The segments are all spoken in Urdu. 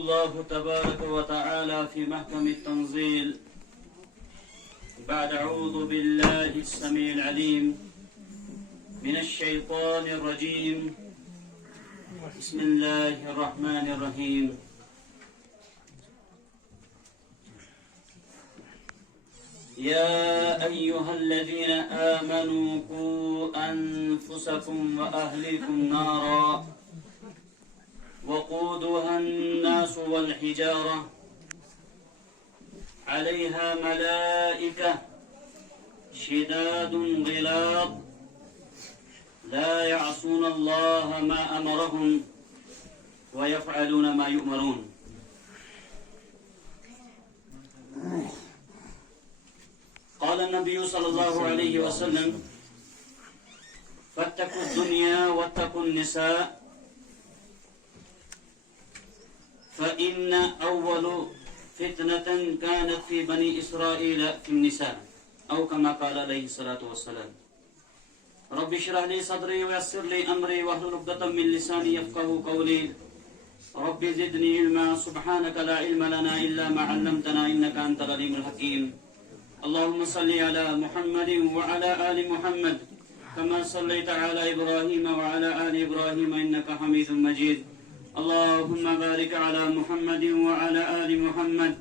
الله تبارك وتعالى في محكم التنزيل بعد أعوذ بالله السميع العليم من الشيطان الرجيم بسم الله الرحمن الرحيم يا أيها الذين آمنوا قوا أنفسكم وأهليكم نارا وقودها الناس والحجارة عليها ملائكة شداد غلاظ لا يعصون الله ما أمرهم ويفعلون ما يؤمرون. قال النبي صلى الله عليه وسلم فاتقوا الدنيا واتقوا النساء فإن أول فتنة كانت في بني إسرائيل في النساء أو كما قال عليه الصلاة والسلام. رب اشرح لي صدري ويسر لي أمري واحلل عقدة من لساني يفقهوا قولي. رب زدني علما سبحانك لا علم لنا إلا ما علمتنا إنك أنت العليم الحكيم. اللهم صل على محمد وعلى آل محمد كما صليت على إبراهيم وعلى آل إبراهيم إنك حميد مجيد. اللهم بارك على محمد وعلى آل محمد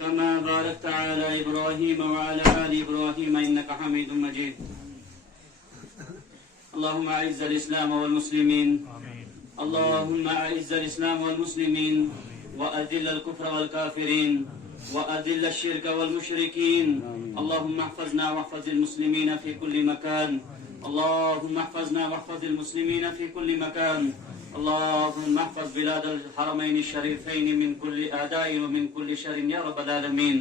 كما باركت على إبراهيم وعلى آل إبراهيم إنك حميد مجيد. اللهم أعز الإسلام والمسلمين. اللهم أعز الإسلام والمسلمين وأذل الكفر والكافرين وأذل الشرك والمشركين. اللهم احفظنا واحفظ المسلمين في كل مكان. اللهم احفظنا واحفظ المسلمين في كل مكان. اللهم احفظ بلاد الحرمين الشريفين من كل أعداء ومن كل شر يا رب العالمين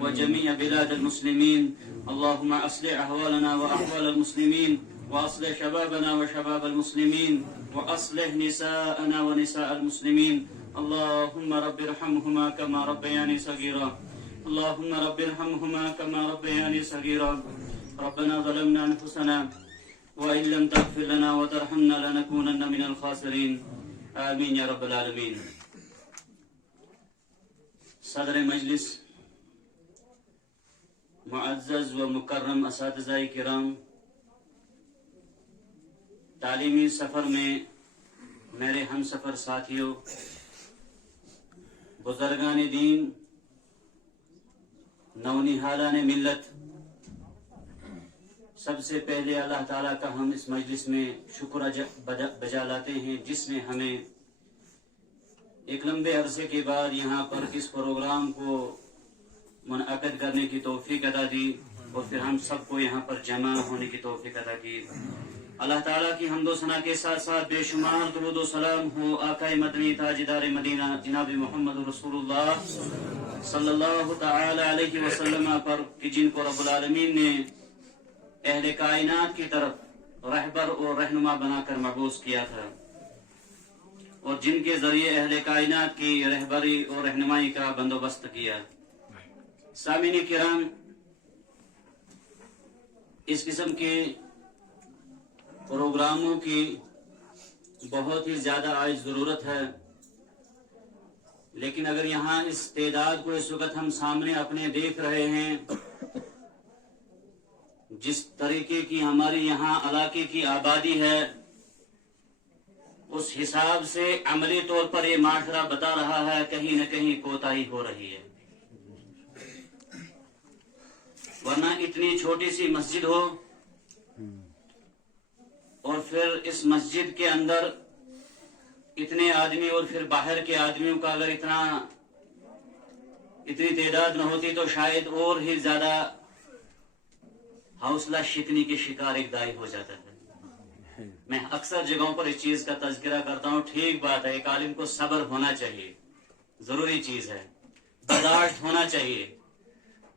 وجميع بلاد المسلمين. اللهم أصلح أحوالنا وأحوال المسلمين وأصلح شبابنا وشباب المسلمين وأصلح نساءنا ونساء المسلمين. اللهم رب ارحمهما كما ربياني صغيرا. اللهم رب ارحمهما كما ربياني صغيرا. ربنا ظلمنا أنفسنا وإن لم تغفر لنا وترحمنا لنكونن من الخاسرين. آمین یا رب العالمین. صدر مجلس، معزز و مکرم اساتذہ کرام، تعلیمی سفر میں میرے ہم سفر ساتھیوں، بزرگان دین، نونہالان ملت، سب سے پہلے اللہ تعالیٰ کا ہم اس مجلس میں شکر بجا لاتے ہیں جس نے ہمیں ایک لمبے عرصے کے بعد یہاں پر اس پروگرام کو منعقد کرنے کی توفیق عطا دی اور پھر ہم سب کو یہاں پر جمع ہونے کی توفیق عطا کی. اللہ تعالیٰ کی حمد و ثنا کے ساتھ ساتھ بے شمار درود و سلام ہو آقا مدنی تاجدار مدینہ جناب محمد رسول اللہ صلی اللہ تعالی علیہ وسلم پر کہ جن کو رب العالمین نے اہل کائنات کی طرف رہبر اور رہنما بنا کر مبعوث کیا تھا اور جن کے ذریعے اہل کائنات کی رہبری اور رہنمائی کا بندوبست کیا. سامعین کرام، اس قسم کے پروگراموں کی بہت ہی زیادہ آج ضرورت ہے، لیکن اگر یہاں اس تعداد کو اس وقت ہم سامنے اپنے دیکھ رہے ہیں، جس طریقے کی ہماری یہاں علاقے کی آبادی ہے، اس حساب سے عملی طور پر یہ معاشرہ بتا رہا ہے کہیں نہ کہیں کوتاہی ہو رہی ہے. ورنہ اتنی چھوٹی سی مسجد ہو اور پھر اس مسجد کے اندر اتنے آدمی اور پھر باہر کے آدمیوں کا اگر اتنی تعداد نہ ہوتی تو شاید اور ہی زیادہ حوصلہ شکنی کے شکار ایک دائی ہو جاتا ہے. میں اکثر جگہوں پر اس چیز کا تذکرہ کرتا ہوں. ٹھیک بات ہے، ایک عالم کو صبر ہونا چاہیے، ضروری چیز ہے، برداشت ہونا چاہیے،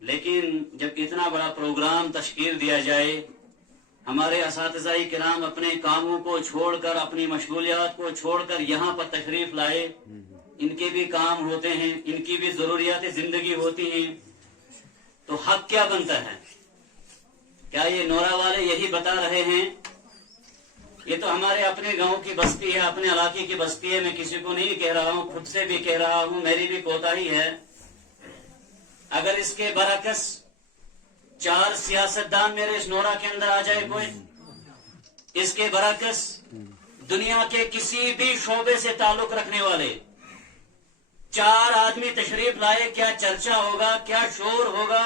لیکن جب اتنا بڑا پروگرام تشکیل دیا جائے، ہمارے اساتذہ کرام اپنے کاموں کو چھوڑ کر، اپنی مشغولیات کو چھوڑ کر یہاں پر تشریف لائے، ان کے بھی کام ہوتے ہیں، ان کی بھی ضروریات زندگی ہوتی ہیں، تو حق کیا بنتا ہے؟ کیا یہ نورا والے یہی بتا رہے ہیں یہ تو ہمارے اپنے گاؤں کی بستی ہے، اپنے علاقے کی بستی ہے، میں کسی کو نہیں کہہ رہا ہوں، خود سے بھی کہہ رہا ہوں، میری بھی کوتاہی ہے۔ اگر اس کے برعکس 4 سیاستدان میرے اس نورا کے اندر آ جائے کوئی، اس کے برعکس دنیا کے کسی بھی شعبے سے تعلق رکھنے والے 4 آدمی تشریف لائے، کیا چرچا ہوگا، کیا شور ہوگا،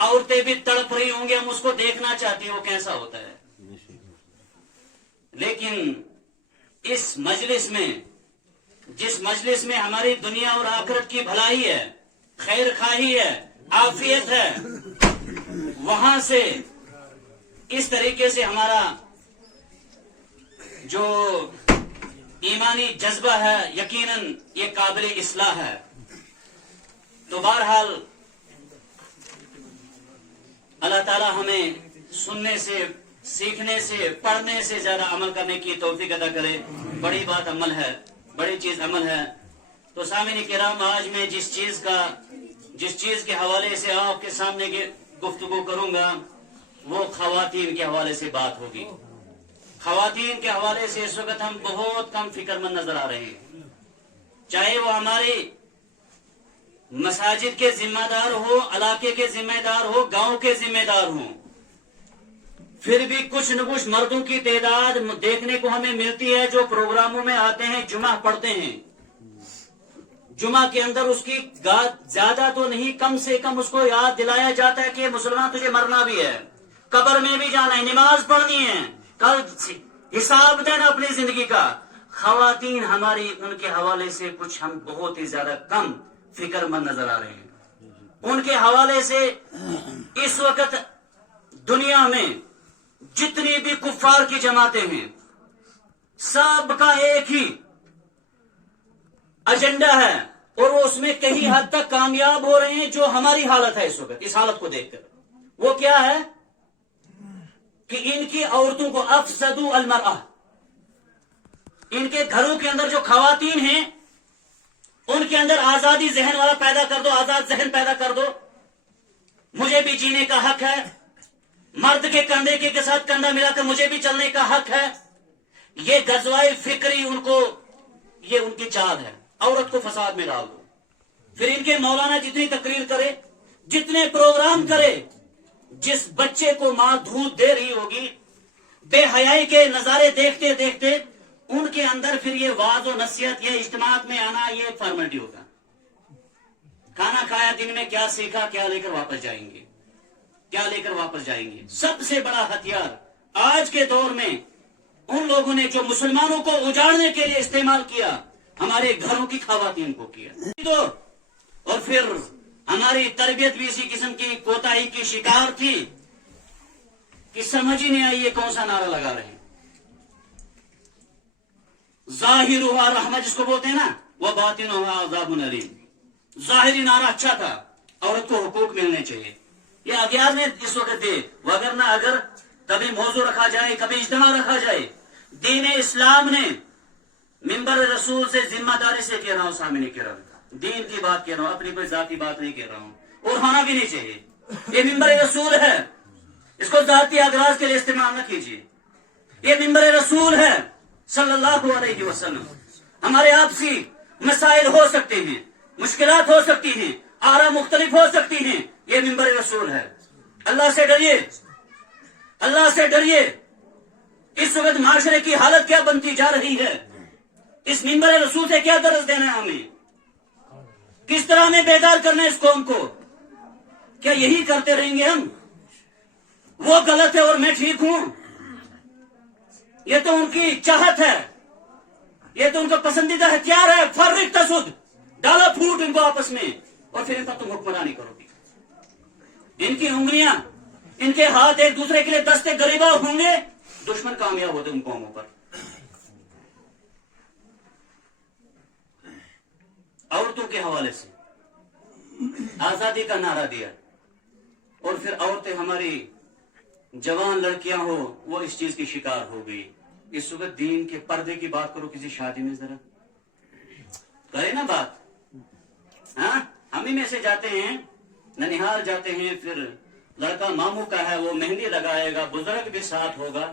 عورتیں بھی تڑپ رہی ہوں گی، ہم اس کو دیکھنا چاہتے ہیں وہ کیسا ہوتا ہے۔ لیکن اس مجلس میں، جس مجلس میں ہماری دنیا اور آخرت کی بھلائی ہے، خیر خواہی ہے، عافیت ہے، وہاں سے اس طریقے سے ہمارا جو ایمانی جذبہ ہے یقیناً یہ قابل اصلاح ہے۔ تو بہرحال اللہ تعالی ہمیں سننے سے، سیکھنے سے، پڑھنے سے زیادہ عمل کرنے کی توفیق عطا کرے۔ بڑی بات عمل ہے، بڑی چیز عمل ہے۔ تو سامعین کرام، آج میں جس چیز کے حوالے سے آپ کے سامنے گفتگو کروں گا وہ خواتین کے حوالے سے بات ہوگی۔ خواتین کے حوالے سے اس وقت ہم بہت کم فکر مند نظر آ رہے ہیں، چاہے وہ ہماری مساجد کے ذمہ دار ہو، علاقے کے ذمہ دار ہو، گاؤں کے ذمہ دار ہوں، پھر بھی کچھ نہ کچھ مردوں کی تعداد دیکھنے کو ہمیں ملتی ہے جو پروگراموں میں آتے ہیں، جمعہ پڑھتے ہیں، جمعہ کے اندر اس کی زیادہ تو نہیں، کم سے کم اس کو یاد دلایا جاتا ہے کہ مسلمان تجھے مرنا بھی ہے، قبر میں بھی جانا ہے، نماز پڑھنی ہے، کل حساب دینا اپنی زندگی کا۔ خواتین ہماری، ان کے حوالے سے کچھ ہم بہت ہی زیادہ کم فکر مند نظر آ رہے ہیں۔ ان کے حوالے سے اس وقت دنیا میں جتنی بھی کفار کی جماعتیں ہیں، سب کا ایک ہی ایجنڈا ہے اور وہ اس میں کئی حد تک کامیاب ہو رہے ہیں۔ جو ہماری حالت ہے اس وقت، اس حالت کو دیکھ کر، وہ کیا ہے کہ ان کی عورتوں کو افسدوا المرأة، ان کے گھروں کے اندر جو خواتین ہیں ان کے اندر آزادی ذہن والا پیدا کر دو، آزاد ذہن پیدا کر دو، مجھے بھی جینے کا حق ہے، مرد کے کندھے کے ساتھ کندھا ملا کر مجھے بھی چلنے کا حق ہے۔ یہ غزوہ فکری ان کو، یہ ان کی چال ہے، عورت کو فساد میں ڈال دو۔ پھر ان کے مولانا جتنی تقریر کرے، جتنے پروگرام کرے، جس بچے کو ماں دودھ دے رہی ہوگی، بے حیائی کے نظارے دیکھتے دیکھتے ان کے اندر پھر یہ واعظ و نصیحت، یہ اجتماعات میں آنا، یہ ایک فارمیلٹی ہوگا۔ کھانا کھایا، دن میں کیا سیکھا، کیا لے کر واپس جائیں گے، کیا لے کر واپس جائیں گے۔ سب سے بڑا ہتھیار آج کے دور میں ان لوگوں نے جو مسلمانوں کو اجاڑنے کے لیے استعمال کیا، ہمارے گھروں کی خواتین کو کیا۔ اور پھر ہماری تربیت بھی اسی قسم کی کوتاہی کی شکار تھی کہ سمجھ ہی نہیں آئی یہ کون سا نعرہ لگا رہے ہیں۔ ظاہرها رحمہ جس کو بولتے ہیں نا، وہ باطنها عذاب علیم۔ ظاہری نعرہ اچھا تھا، عورت کو حقوق ملنے چاہیے، یہ اغیار نے اس وقت دے، وگرنہ اگر کبھی موضوع رکھا جائے، کبھی اجتماع رکھا جائے، دین اسلام نے منبر رسول سے ذمہ داری سے کہہ رہا ہوں، سامنے کہہ رہا ہوں، دین کی بات کہہ رہا ہوں، اپنی کوئی ذاتی بات نہیں کہہ رہا ہوں، اور ہونا بھی نہیں چاہیے۔ یہ منبر رسول ہے، اس کو ذاتی اغراض کے لیے استعمال نہ کیجیے۔ یہ منبر رسول ہے صلی اللہ علیہ وسلم۔ ہمارے آپسی مسائل ہو سکتے ہیں، مشکلات ہو سکتی ہیں، آرا مختلف ہو سکتی ہیں، یہ منبر رسول ہے۔ اللہ سے ڈریے، اللہ سے ڈریے۔ اس وقت معاشرے کی حالت کیا بنتی جا رہی ہے، اس منبر رسول سے کیا درس دینا ہے ہمیں، کس طرح ہمیں بیدار کرنا ہے اس قوم کو۔ کیا یہی کرتے رہیں گے ہم، وہ غلط ہے اور میں ٹھیک ہوں؟ یہ تو ان کی چاہت ہے، یہ تو ان کا پسندیدہ ہتھیار ہے۔ فرق تسد، ڈالا پھوٹ ان کو آپس میں، اور پھر ان پر تم حکمرانی کرو گی۔ ان کی انگلیاں، ان کے ہاتھ ایک دوسرے کے لیے دستے گریباں ہوں گے، دشمن کامیاب ہوتے ان قوموں پر۔ عورتوں کے حوالے سے آزادی کا نعرہ دیا، اور پھر عورتیں ہماری جوان لڑکیاں ہو وہ اس چیز کی شکار ہو گئی۔ اس وقت دین کے پردے کی بات کرو کسی شادی میں، ذرا کرے نا بات۔ ہاں، ہم ہی میں سے جاتے ہیں، ننیہال جاتے ہیں، پھر لڑکا ماموں کا ہے، وہ مہندی لگائے گا، بزرگ بھی ساتھ ہوگا،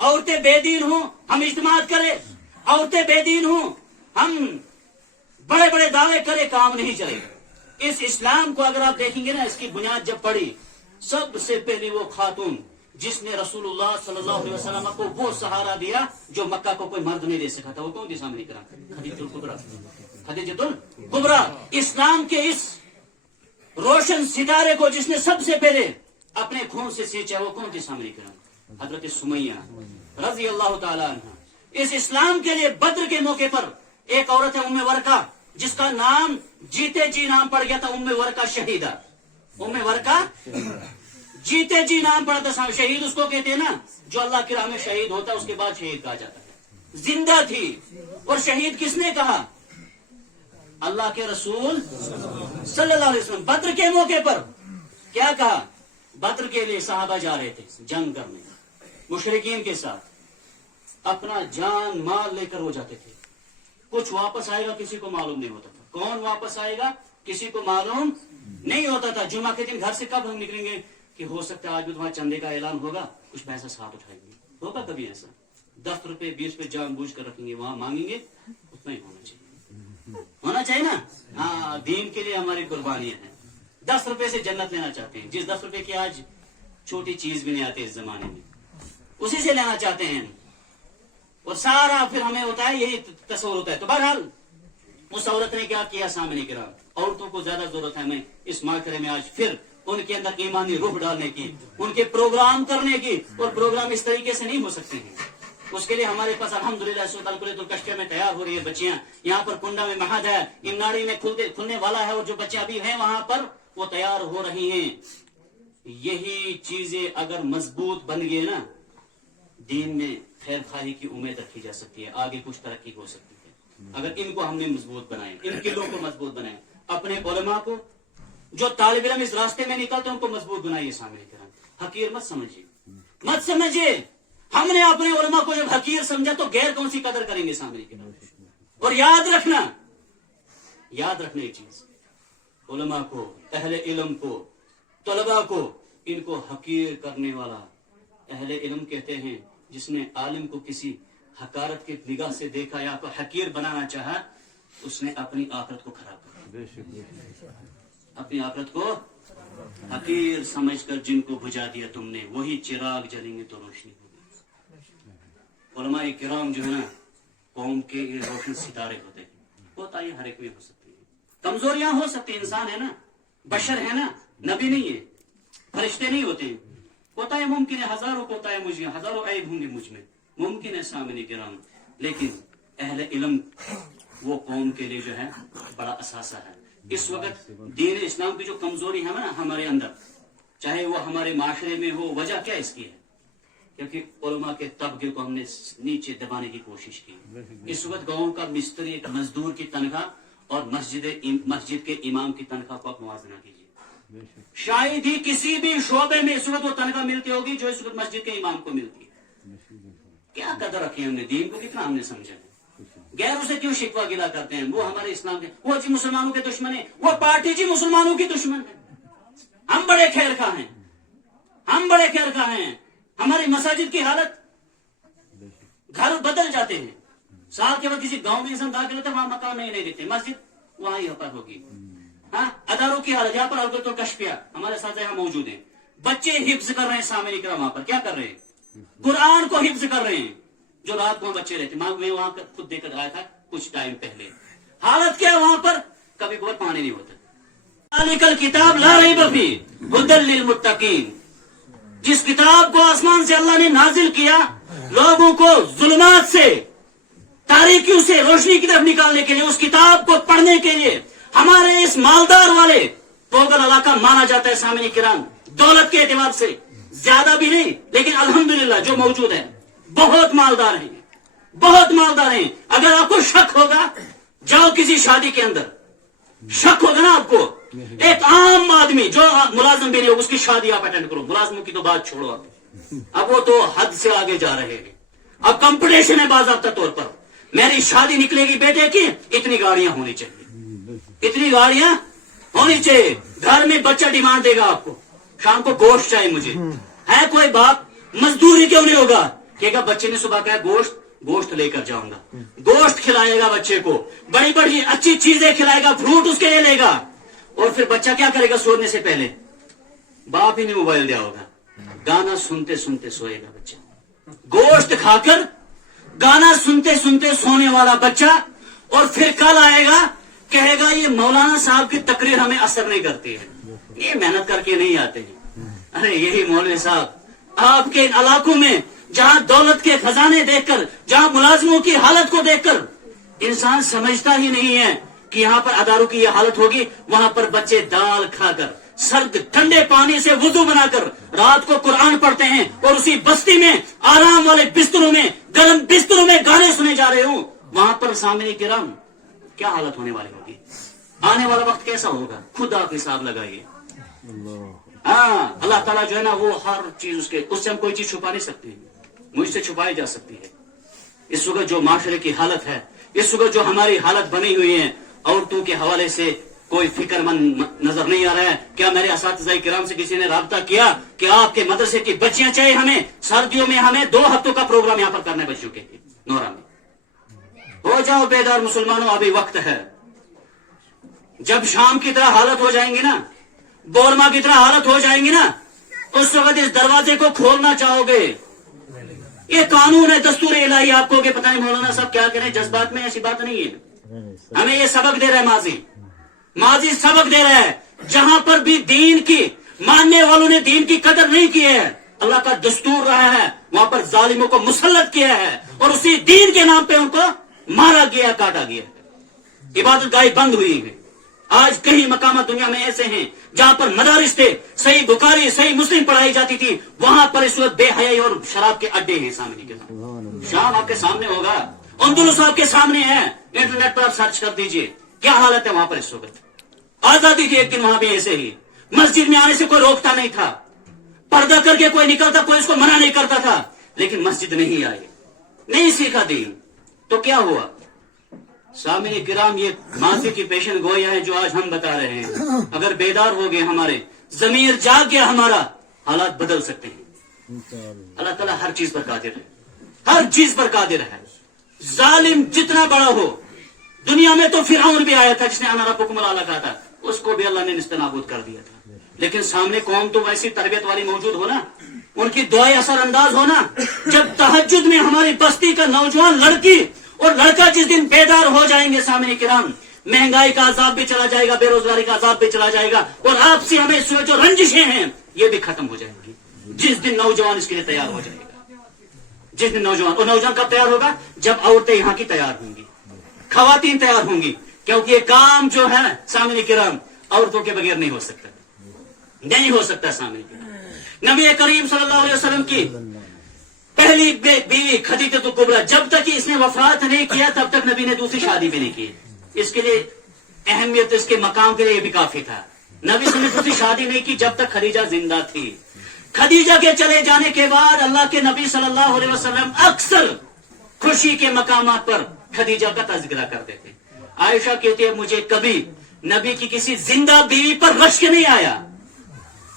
عورتیں بے دین ہوں ہم اجتماع کرے، عورتیں بے دین ہوں ہم بڑے بڑے دعوے کرے، کام نہیں چلے گا۔ اس اسلام کو اگر آپ دیکھیں گے نا، اس کی بنیاد جب پڑی، سب سے پہلی وہ خاتون جس نے رسول اللہ صلی اللہ علیہ وسلم کو وہ سہارا دیا جو مکہ کو کوئی مرد نہیں دے سکا تھا، وہ کون تھی سامنے کرا؟ خدیجہ الکبریٰ۔ خدیجہ الکبریٰ، اسلام کے اس روشن ستارے کو جس نے سب سے پہلے اپنے خون سے سینچا، وہ کون تھی سامنے کرا؟ حضرت سمیہ رضی اللہ تعالی عنہ۔ اس اسلام کے لیے بدر کے موقع پر ایک عورت ہے ام ورقہ، جس کا نام جیتے جی نام پڑ گیا تھا ام ورقہ شہیدہ۔ ام ورقہ جیتے جی نام پڑا تھا، شہید اس کو کہتے ہیں نا جو اللہ کی راہ میں شہید ہوتا ہے، اس کے بعد شہید کہا جاتا ہے۔ زندہ تھی، اور شہید کس نے کہا؟ اللہ کے رسول صلی اللہ علیہ وسلم۔ بدر کے موقع پر کیا کہا؟ بدر کے لیے صحابہ جا رہے تھے جنگ کرنے، مشرکین کے ساتھ اپنا جان مال لے کر ہو جاتے تھے۔ کچھ واپس آئے گا کسی کو معلوم نہیں ہوتا تھا، کون واپس آئے گا کسی کو معلوم نہیں ہوتا تھا۔ جمعہ کے دن گھر سے کب ہم نکلیں گے کہ ہو سکتا ہے آج بھی تمہارے چندے کا اعلان ہوگا، کچھ پیسہ ساتھ اٹھائیں گے، ہوگا کبھی ایسا؟ 10 روپے 20 روپے جان بوجھ کر رکھیں گے، وہاں مانگیں گے، اتنا ہی ہونا چاہیے نا۔ ہاں، دین کے لیے ہماری قربانیاں ہیں۔ 10 روپے سے جنت لینا چاہتے ہیں، جس 10 روپے کی آج چھوٹی چیز بھی نہیں آتی اس زمانے میں، اسی سے لینا چاہتے ہیں، اور سارا پھر ہمیں ہوتا ہے یہی تصور ہوتا ہے۔ تو بہرحال اس عورت نے کیا کیا سامنے کرا؟ عورتوں کو زیادہ ضرورت ہے ہمیں اس معاشرے میں آج پھر ان کے اندر ایمانی روح ڈالنے کی، ان کے پروگرام کرنے کی، اور پروگرام اس طریقے سے نہیں ہو سکتے ہیں۔ اس کے لیے ہمارے پاس الحمدللہ اس وقت الکلیت الکشفیہ میں تیار ہو رہی ہے بچیاں، یہاں پر کنڈا میں مہد ہے، امناڑی میں کھلنے والا ہے، اور جو بچے ابھی ہیں وہاں پر وہ تیار ہو رہی ہیں۔ یہی چیزیں اگر مضبوط بن گئے نا، دین میں خیر خواہی کی امید رکھی جا سکتی ہے، آگے کچھ ترقی ہو سکتی ہے اگر ان کو ہم نے مضبوط بنائے، ان قلعوں کو مضبوط بنائے، اپنے علماء کو جو طالب علم اس راستے میں نکلتے ہیں ان کو مضبوط بنائیے۔ سامنے کرام حقیر مت سمجھیے، مت سمجھیے۔ ہم نے اپنے علماء کو جب حقیر سمجھا تو غیر کون سی قدر کریں گے سامنے کرام۔ اور یاد رکھنا ایک چیز، علماء کو، اہل علم کو، طلباء کو، ان کو حقیر کرنے والا اہل علم کہتے ہیں جس نے عالم کو کسی حقارت کی نگاہ سے دیکھا یا تو حقیر بنانا چاہا، اس نے اپنی آخرت کو خراب کر، اپنی آخرت کو حقیر سمجھ کر جن کو بجھا دیا تم نے، وہی چراغ جلیں گے تو روشنی ہوگی۔ علماء کرام جو ہے نا، قوم کے یہ روشن ستارے ہوتے ہیں۔ ہوتا یہ ہر ایک میں ہو سکتی ہے، کمزوریاں ہو سکتی ہیں، انسان ہے نا، بشر ہے نا، نبی نہیں ہے، فرشتے نہیں ہوتے ہیں، ہوتا ہے، ممکن ہے ہزاروں ہوتا ہے مجھ میں، ہزاروں عیب ہوں گے مجھ میں، ممکن ہے سامنے کرام، لیکن اہل علم وہ قوم کے لیے جو ہے بڑا اثاثہ ہے۔ اس وقت دین اسلام کی جو کمزوری ہے نا ہمارے اندر، چاہے وہ ہمارے معاشرے میں ہو، وجہ کیا اس کی ہے؟ کیونکہ علماء کے طبقے کو ہم نے نیچے دبانے کی کوشش کی۔ اس وقت گاؤں کا مستری، ایک مزدور کی تنخواہ اور مسجد کے امام کی تنخواہ کو آپ موازنہ کیجیے، شاید ہی کسی بھی شعبے میں اس وقت وہ تنخواہ ملتی ہوگی جو اس وقت مسجد کے امام کو ملتی ہے۔ کیا قدر رکھی ہم نے دین کو، کتنا ہم نے سمجھا ہے؟ غیروں سے کیوں شکوہ گلا کرتے ہیں؟ وہ ہمارے اسلام کے، وہ جی مسلمانوں کے دشمن ہیں، وہ پارٹی جی مسلمانوں کی دشمن ہے۔ ہم بڑے خیر خواہ ہیں، ہم بڑے خیر خواہ ہیں۔ ہماری مساجد کی حالت، گھر بدل جاتے ہیں، سال کے بعد کسی گاؤں میں انسان داخل ہوتا ہے، وہاں مکان نہیں دیکھتے، مسجد وہاں ہی پر ہوگی۔ ہاں، اداروں کی حالت، یہاں پر الکلیت الکشفیہ ہمارے ساتھ یہاں موجود ہیں، بچے حفظ کر رہے ہیں، سامنے نکلا وہاں پر کیا کر رہے ہیں؟ قرآن کو حفظ کر رہے ہیں، جو رات کو بچے رہتے ہیں، میں وہاں خود دیکھ کر آیا تھا کچھ ٹائم پہلے۔ حالت کیا ہے وہاں پر؟ کبھی کبھار پانی نہیں ہوتا۔ کتاب لا ریب فیہ ھدی للمتقین، جس کتاب کو آسمان سے اللہ نے نازل کیا لوگوں کو ظلمات سے، تاریکیوں سے روشنی کی طرف نکالنے کے لیے، اس کتاب کو پڑھنے کے لیے ہمارے اس مالدار والے پوگل علاقہ مانا جاتا ہے سامنے کرام، دولت کے اعتبار سے زیادہ بھی نہیں، لیکن الحمدللہ جو موجود ہے بہت مالدار ہیں، بہت مالدار ہیں۔ اگر آپ کو شک ہوگا، جاؤ کسی شادی کے اندر، شک ہوگا نا آپ کو، ایک عام آدمی جو ملازم بھی نہیں ہو، اس کی شادی آپ اٹینڈ کرو، ملازموں کی تو بات چھوڑو، اب وہ تو حد سے آگے جا رہے ہیں، اب کمپٹیشن ہے باضابطہ طور پر، میری شادی نکلے گی بیٹے کی، اتنی گاڑیاں ہونی چاہیے، اتنی گاڑیاں ہونی چاہیے، گھر میں بچہ ڈیمانڈ دے گا آپ کو، شام کو گوشت چاہیے مجھے، ہے کوئی باپ مزدوری کیوں نہیں ہوگا؟ کہے گا بچے نے صبح کہا گوشت لے کر جاؤں گا, گوشت کھلائے گا بچے کو, بڑی بڑی اچھی چیزیں کھلائے گا, فروٹ اس کے لیے لے گا, اور پھر بچہ کیا کرے گا سونے سے پہلے؟ باپ ہی نے موبائل دیا ہوگا, گانا سنتے سنتے سوئے گا بچہ. گوشت کھا کر گانا سنتے سنتے سونے والا بچہ, اور پھر کل آئے گا کہے گا یہ مولانا صاحب کی تقریر ہمیں اثر نہیں کرتی ہے, یہ محنت کر کے نہیں آتے ہیں. ارے یہی مولوی صاحب آپ کے علاقوں میں جہاں دولت کے خزانے دیکھ کر, جہاں ملازموں کی حالت کو دیکھ کر انسان سمجھتا ہی نہیں ہے کہ یہاں پر اداروں کی یہ حالت ہوگی, وہاں پر بچے دال کھا کر, سرد ٹھنڈے پانی سے وضو بنا کر رات کو قرآن پڑھتے ہیں, اور اسی بستی میں آرام والے بستروں میں, گرم بستروں میں گانے سنے جا رہے ہوں. وہاں پر سامنے کرام کیا حالت ہونے والی ہوگی؟ آنے والا وقت کیسا ہوگا؟ خود آپ حساب لگائیے. ہاں, اللہ تعالیٰ جو ہے نا وہ ہر چیز اس سے ہم کوئی چیز چھپا نہیں سکتے, مجھ سے چھپائی جا سکتی ہے. اس وقت جو معاشرے کی حالت ہے, اس وقت جو ہماری حالت بنی ہوئی ہے, عورتوں کے حوالے سے کوئی فکر مند نظر نہیں آ رہا ہے. کیا میرے اساتذہ کرام سے کسی نے رابطہ کیا کہ آپ کے مدرسے کی بچیاں چاہیے ہمیں سردیوں میں ہمیں 2 ہفتوں کا پروگرام یہاں پر کرنا ہے بچوں کے نورا میں؟ ہو جاؤ بیدار مسلمانوں, ابھی وقت ہے. جب شام کی طرح حالت ہو جائیں گی نا, بورما کی طرح حالت ہو جائیں گی نا, اس وقت اس دروازے کو کھولنا چاہو گے. یہ قانون ہے, دستور الہی. آپ کو کہ پتہ نہیں مولانا صاحب کیا کریں, جذبات میں ایسی بات نہیں ہے. ہمیں یہ سبق دے رہا ہے ماضی سبق دے رہا ہے. جہاں پر بھی دین کی ماننے والوں نے دین کی قدر نہیں کی ہے, اللہ کا دستور رہا ہے, وہاں پر ظالموں کو مسلط کیا ہے, اور اسی دین کے نام پہ ان کو مارا گیا, کاٹا گیا. عبادت گاہیں بند ہوئی ہے. آج کئی مقامات دنیا میں ایسے ہیں جہاں پر مدارس تھے, صحیح بخاری صحیح مسلم پڑھائی جاتی تھی, وہاں پر اس وقت بے حیائی اور شراب کے اڈے ہیں. سامنے کے سامنے شام آپ کے سامنے ہوگا, اندلس آپ کے سامنے ہے, انٹرنیٹ پر آپ سرچ کر دیجئے کیا حالت ہے وہاں پر اس وقت. آزادی تھی ایک دن وہاں بھی ایسے ہی, مسجد میں آنے سے کوئی روکتا نہیں تھا, پردہ کر کے کوئی نکلتا, کوئی اس کو منع نہیں کرتا تھا, لیکن مسجد نہیں آئے, نہیں سیکھا دین, تو کیا ہوا؟ سامعین کرام, یہ ماضی کی پیشن گوئیاں ہیں جو آج ہم بتا رہے ہیں. اگر بیدار ہو گئے, ہمارے ضمیر جاگ گیا ہمارا, حالات بدل سکتے ہیں. اللہ تعالیٰ ہر چیز پر قادر ہے, ہر چیز پر قادر ہے. ظالم جتنا بڑا ہو, دنیا میں تو فرعون بھی آیا تھا جس نے انا ربکم الاعلی کہا تھا, اس کو بھی اللہ نے نیست نابود کر دیا تھا. لیکن سامنے قوم تو ویسی تربیت والی موجود ہونا, ان کی دعائیں اثر انداز ہونا. جب تہجد میں ہماری بستی کا نوجوان لڑکی اور لڑکا جس دن بیدار ہو جائیں گے سامنے کرام, مہنگائی کا عذاب بھی چلا جائے گا, بے روزگاری کا عذاب بھی چلا جائے گا, اور آپ سے ہمیں جو رنجشیں ہیں یہ بھی ختم ہو جائیں گی. جس دن نوجوان اس کے لیے تیار ہو جائے گا, جس دن نوجوان, اور نوجوان کب تیار ہوگا؟ جب عورتیں یہاں کی تیار ہوں گی, خواتین تیار ہوں گی, کیونکہ یہ کام جو ہے سامنے کرام عورتوں کے بغیر نہیں ہو سکتا, نہیں ہو سکتا. سامنے کرام نبی کریم صلی اللہ علیہ وسلم کی پہلی بیوی خدیجہ کبریٰ, جب تک اس نے وفات نہیں کیا تب تک نبی نے دوسری شادی بھی نہیں کی. اس کے لیے اہمیت, اس کے مقام کے لیے یہ بھی کافی تھا. نبی نے دوسری شادی نہیں کی جب تک خدیجہ زندہ تھی. خدیجہ کے چلے جانے کے بعد اللہ کے نبی صلی اللہ علیہ وسلم اکثر خوشی کے مقامات پر خدیجہ کا تذکرہ کرتے تھے. عائشہ کہتی ہے مجھے کبھی نبی کی کسی زندہ بیوی پر رشک نہیں آیا,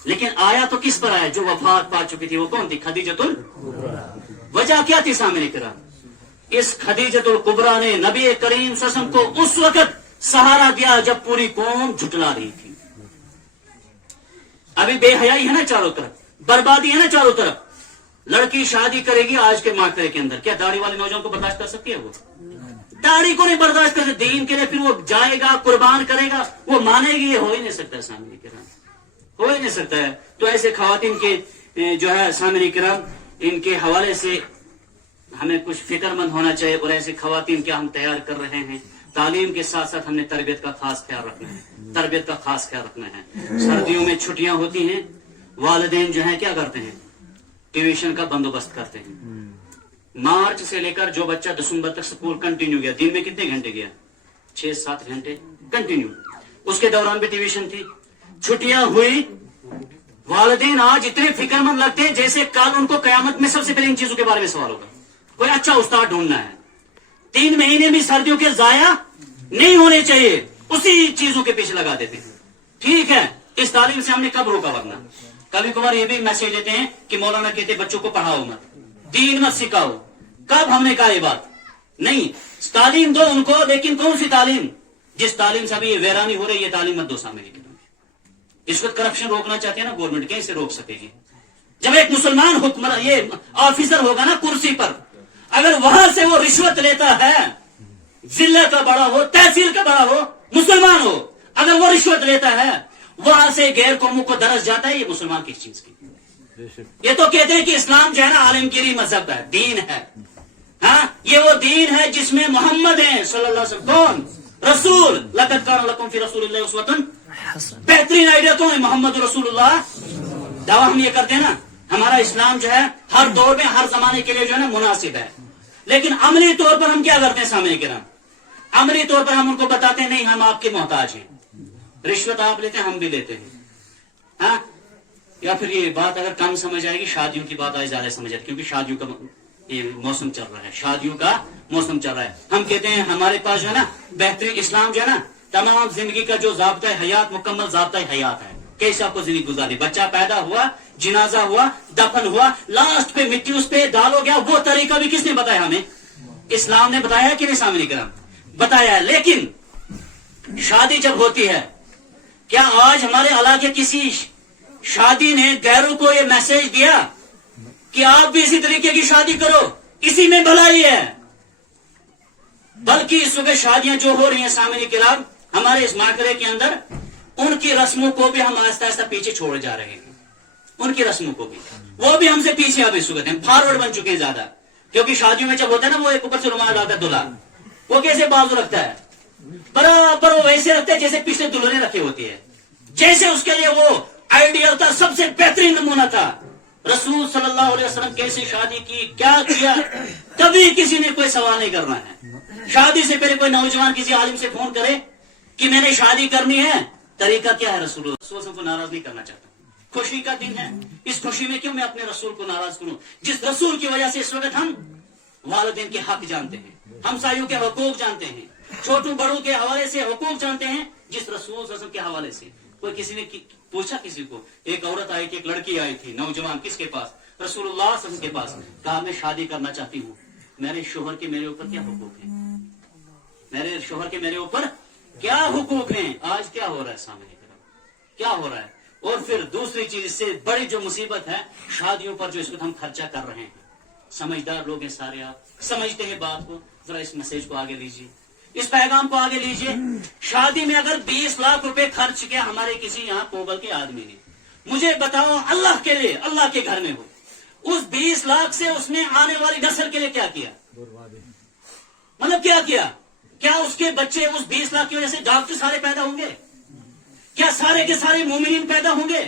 لیکن آیا تو کس پر آیا؟ جو وفات پا چکی تھی. وہ کون تھی؟ خدیجہ الکبریٰ. وجہ کیا تھی سامنے کرام؟ اس خدیجہ الکبریٰ نے نبی کریم صلی اللہ علیہ وسلم کو اس وقت سہارا دیا جب پوری قوم جھٹلا رہی تھی. ابھی بے حیائی ہے نا چاروں طرف, بربادی ہے نا چاروں طرف. لڑکی شادی کرے گی آج کے معاشرے کے اندر, کیا داڑھی والے نوجوان کو برداشت کر سکتی ہے؟ وہ داڑھی کو نہیں برداشت کر سکتی. دین کے لیے پھر وہ جائے گا, قربان کرے گا, وہ مانے گی, یہ ہو ہی نہیں سکتا سامنے کرام, ہو ہی نہیں سکتا ہے. تو ایسے خواتین کے جو ہے سامنے کرام, ان کے حوالے سے ہمیں کچھ فکر مند ہونا چاہیے. اور ایسے خواتین کیا ہم تیار کر رہے ہیں. تعلیم کے ساتھ ساتھ ہم نے تربیت کا خاص خیال رکھنا ہے, تربیت کا خاص خیال رکھنا ہے. سردیوں میں چھٹیاں ہوتی ہیں, والدین جو ہیں کیا کرتے ہیں, ٹیوشن کا بندوبست کرتے ہیں. مارچ سے لے کر جو بچہ دسمبر تک سکول کنٹینیو گیا, دن میں کتنے گھنٹے گیا؟ 6-7 گھنٹے کنٹینیو. اس کے دوران بھی ٹیوشن تھی. چھٹیاں ہوئی, والدین آج اتنے فکر مند لگتے ہیں جیسے کل ان کو قیامت میں سب سے پہلے ان چیزوں کے بارے میں سوال ہوگا. کوئی اچھا استاد ڈھونڈنا ہے, 3 مہینے بھی سردیوں کے ضائع نہیں ہونے چاہیے, اسی چیزوں کے پیچھے لگا دیتے ہیں. ٹھیک ہے, اس تعلیم سے ہم نے کب روکا؟ ورنہ کبھی کبھار یہ بھی میسج دیتے ہیں کہ مولانا کہتے بچوں کو پڑھاؤ مت. دین مت سکھاؤ. کب ہم نے کہا یہ بات؟ نہیں. تعلیم دو ان کو، لیکن کون سی تعلیم؟ جس تعلیم سے ابھی یہ ویرانی ہو رہی ہے تعلیم مت دو سامنے کی. اس وقت کرپشن روکنا چاہتے ہیں نا گورنمنٹ، کیسے روک سکے گی؟ جب ایک مسلمان حکمران یہ آفیسر ہوگا نا کرسی پر، اگر وہاں سے وہ رشوت لیتا ہے، ضلع کا بڑا ہو، تحصیل کا بڑا ہو، مسلمان ہو، اگر وہ رشوت لیتا ہے وہاں سے غیر قوموں کو درس جاتا ہے، یہ مسلمان کس چیز کی؟ یہ تو کہتے ہیں کہ اسلام جو ہے نا عالمگیری مذہب ہے، دین ہے. ہاں یہ وہ دین ہے جس میں محمد ہیں صلی اللہ علیہ وسلم. کون؟ رسول. لقد کان لکم فی رسول اللہ اسوۃ. بہترین آئیڈیا کون ہے؟ محمد رسول اللہ. دعویٰ ہم یہ کرتے ہیں نا ہمارا اسلام جو ہے ہر دور میں ہر زمانے کے لیے جو ہے نا مناسب ہے، لیکن عملی طور پر ہم کیا کرتے ہیں سامنے کرام؟ عملی طور پر ہم ان کو بتاتے ہیں نہیں ہم آپ کے محتاج ہیں، رشوت آپ لیتے ہیں ہم بھی لیتے ہیں. ہاں یا پھر یہ بات اگر کم سمجھ آئے گی، شادیوں کی بات آج زیادہ سمجھ آئے، کیونکہ شادیوں کا یہ موسم چل رہا ہے، شادیوں کا موسم چل رہا ہے. ہم کہتے ہیں ہمارے پاس جو ہے نا بہترین اسلام جو ہے نا تمام زندگی کا جو ضابطہ حیات، مکمل ضابطہ حیات ہے. کیسے آپ کو زندگی گزاری؟ بچہ پیدا ہوا، جنازہ ہوا، دفن ہوا، لاسٹ پہ مٹی اس پہ ڈالو گیا، وہ طریقہ بھی کس نے بتایا ہمیں؟ اسلام نے بتایا کہ نہیں سامنے کرام؟ بتایا ہے. لیکن شادی جب ہوتی ہے، کیا آج ہمارے علاقے کسی شادی نے غیروں کو یہ میسج دیا کہ آپ بھی اسی طریقے کی شادی کرو، اسی میں بھلائی ہے؟ بلکہ اس وقت شادیاں جو ہو رہی ہیں سامنے کرام ہمارے اس معاشرے کے اندر، ان کی رسموں کو بھی ہم آہستہ آہستہ پیچھے چھوڑے جا رہے ہیں. ان کی رسموں کو بھی وہ بھی ہم سے پیچھے اب اس وقت ہیں، فارورڈ بن چکے ہیں زیادہ. کیونکہ شادیوں میں جب ہوتا ہے نا وہ ایک اوپر سے رومال ڈالتا ہے دلہا، وہ کیسے بازو رکھتا ہے؟ برابر وہ ویسے رکھتا ہے جیسے پچھلے دلہنے رکھے ہوتی ہے، جیسے اس کے لیے وہ آئیڈیل تھا، سب سے بہترین نمونہ تھا. رسول صلی اللہ علیہ وسلم کیسے شادی کی، کیا کیا، کبھی کسی نے کوئی سوال نہیں کرنا ہے. شادی سے پہلے کوئی نوجوان کسی عالم سے فون کرے کہ میں نے شادی کرنی ہے، طریقہ کیا ہے؟ رسول کو ناراض نہیں کرنا چاہتا. خوشی کا دن ہے، اس خوشی میں کیوں میں اپنے رسول کو ناراض کروں؟ جس رسول کی وجہ سے اس وقت ہم والدین کے حق جانتے ہیں، ہمسایوں کے حقوق جانتے ہیں، چھوٹوں بڑوں کے حوالے سے حقوق جانتے ہیں، جس رسول صلی اللہ علیہ وسلم کے حوالے سے. کوئی کسی نے پوچھا کسی کو، ایک عورت آئی تھی، ایک لڑکی آئی تھی نوجوان، کس کے پاس؟ رسول اللہ صلی اللہ علیہ وسلم کے پاس. کہا میں شادی کرنا چاہتی ہوں، میرے شوہر کے میرے اوپر کیا حقوق ہیں؟ میرے شوہر کے میرے اوپر کیا حقوق ہیں؟ آج کیا ہو رہا ہے سامنے کیا ہو رہا ہے؟ اور پھر دوسری چیز اس سے بڑی جو مصیبت ہے شادیوں پر جو اس وقت ہم خرچہ کر رہے ہیں. سمجھدار لوگ ہیں سارے، آپ سمجھتے ہیں بات کو، ذرا اس میسج کو آگے لیجیے، اس پیغام کو آگے لیجیے. شادی میں اگر 20 لاکھ روپے خرچ کیا ہمارے کسی یہاں کوبل کے آدمی نے، مجھے بتاؤ اللہ کے لیے، اللہ کے گھر میں ہو، اس 20 لاکھ سے اس نے آنے والی نسل کے لیے کیا کیا؟ مطلب کیا کیا؟ کیا اس کے بچے اس 20 لاکھ کی وجہ سے ڈاکٹر سارے پیدا ہوں گے؟ کیا سارے کے سارے مومنین پیدا ہوں گے؟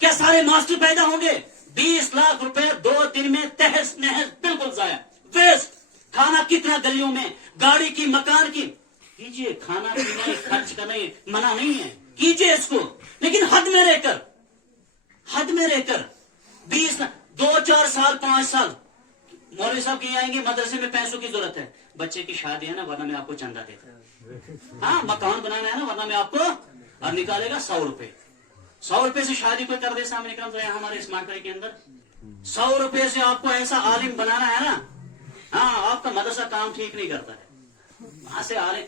کیا سارے ماسٹر پیدا ہوں گے؟ 20 لاکھ روپے 2 دن میں تہس نہس، بالکل ضائع، ویسٹ. کھانا کتنا گلیوں میں، گاڑی کی، مکان کی. کیجئے کھانا پینا خرچ کرنا منع نہیں ہے، کیجئے اس کو، لیکن حد میں رہ کر، حد میں رہ کر. 20 2-4 سال 5 سال مولوی صاحب کی آئیں گے، مدرسے میں پیسوں کی ضرورت ہے، بچے کی شادی ہے نا ورنہ میں آپ کو چندہ دیتا. ہاں مکان بنانا ہے نا ورنہ میں آپ کو، اور نکالے گا 100 روپے. 100 روپے سے شادی کوئی کر دے سامنے کا ہمارے اس معاشرے کے اندر؟ 100 روپے سے آپ کو ایسا عالم بنانا ہے نا، ہاں آپ کا مدرسہ کام ٹھیک نہیں کرتا ہے. وہاں سے عالم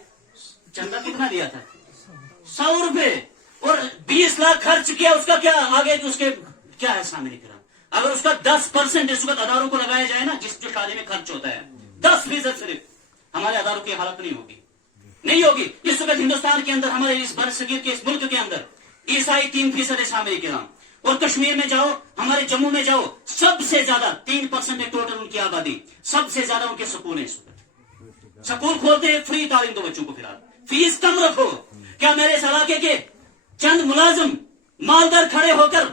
چندہ کتنا دیا تھا؟ 100 روپے. اور 20 لاکھ خرچ کیا، اس کا کیا آگے اس کے کیا ہے سامنے کرا؟ اگر اس کا 10% اس وقت اداروں کو لگایا جائے نا، جس جو شادی میں خرچ ہوتا ہے 10% صرف، ہمارے اداروں کی حالت نہیں ہوگی، نہیں ہوگی. اس وقت ہندوستان کے اندر، ہمارے اس برصغیر کے اس ملک کے اندر عیسائی 3% ہے سامنے کرام. اور کشمیر میں جاؤ، ہمارے جموں میں جاؤ، سب سے زیادہ 3% ہے ٹوٹل ان کی آبادی، سب سے زیادہ ان کے سکول ہیں. اس وقت سکول کھولتے ہیں، فری تعلیم دو بچوں کو، فی الحال فیس کم رکھو. کیا میرے اس علاقے کے چند ملازم مالدار کھڑے ہو کر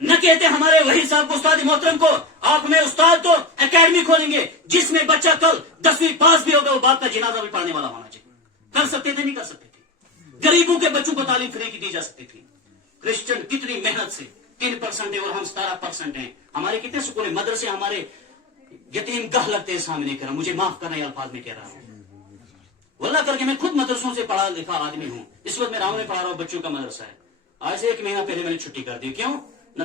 نہ کہتے ہمارے وہی صاحب کو، استاد محترم کو، آپ میں استاد تو اکیڈمی کھولیں گے جس میں بچہ کل 10ویں پاس بھی ہوگا، وہ باپ کا جنازہ بھی پڑھنے والا ہونا چاہیے؟ کر سکتے تھے؟ نہیں کر سکتے تھے. غریبوں کے بچوں کو تعلیم فری کی دی جا سکتی تھی. کرسچن کتنی محنت سے 3% ہے اور ہم 17% ہیں. ہمارے کتنے سکول مدرسے ہمارے یتیم گاہ لگتے ہیں سامنے کرا. مجھے معاف کرنا یہ الفاظ میں کہہ رہا ہوں، واللہ کر کے میں خود مدرسوں سے پڑھا لکھا آدمی ہوں. اس وقت میں راؤں میں پڑھا رہا ہوں، بچوں کا مدرسہ ہے. آج سے 1 مہینہ پہلے میں نے چھٹی کر دی. کیوں؟ نہ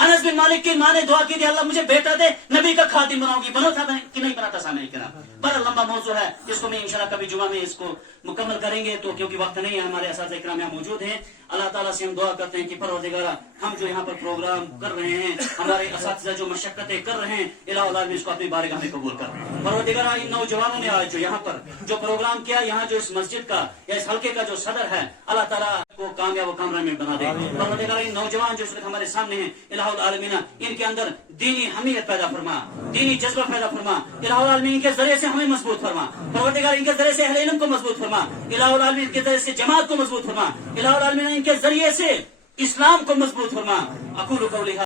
انس بن مالک کی ماں نے دعا کی تھی اللہ مجھے بیٹا دے نبی کا خادم بناؤں گی. بنو تھا کہ نہیں بنا تھا سامنے کرام. بڑا لمبا موضوع ہے جس کو میں انشاءاللہ کبھی جمعہ میں اس کو مکمل کریں گے تو کیونکہ وقت نہیں ہے. ہمارے اساتذہ کرام یہاں موجود ہیں. اللہ تعالیٰ سے ہم دعا کرتے ہیں کہ پروردگارہ ہم جو یہاں پر پروگرام کر رہے ہیں ہمارے اساتذہ جو مشقتیں کر رہے ہیں الہ العالمین اس کو اپنی بارگاہ میں قبول کر. پروردگارہ ان نوجوانوں نے آج جو یہاں پر جو پروگرام کیا یہاں جو اس مسجد کا یا اس حلقے کا جو صدر ہے اللہ تعالیٰ کو کامیاب و کامران بنا دے. پروردگارہ ان نوجوان جو اس وقت ہمارے سامنے ہیں الہ العالمین ان کے اندر دینی حمیت پیدا فرما, دینی جذبہ پیدا فرما. الہ العالمین ان کے ذریعے سے ہمیں مضبوط فرما. پروردگار ان کے ذریعے سے اہل علم کو مضبوط فرما. الہ العالمین کے ذریعے سے جماعت کو مضبوط فرما. الہ العالمین ان کے ذریعے سے اسلام کو مضبوط فرما. اقول قولی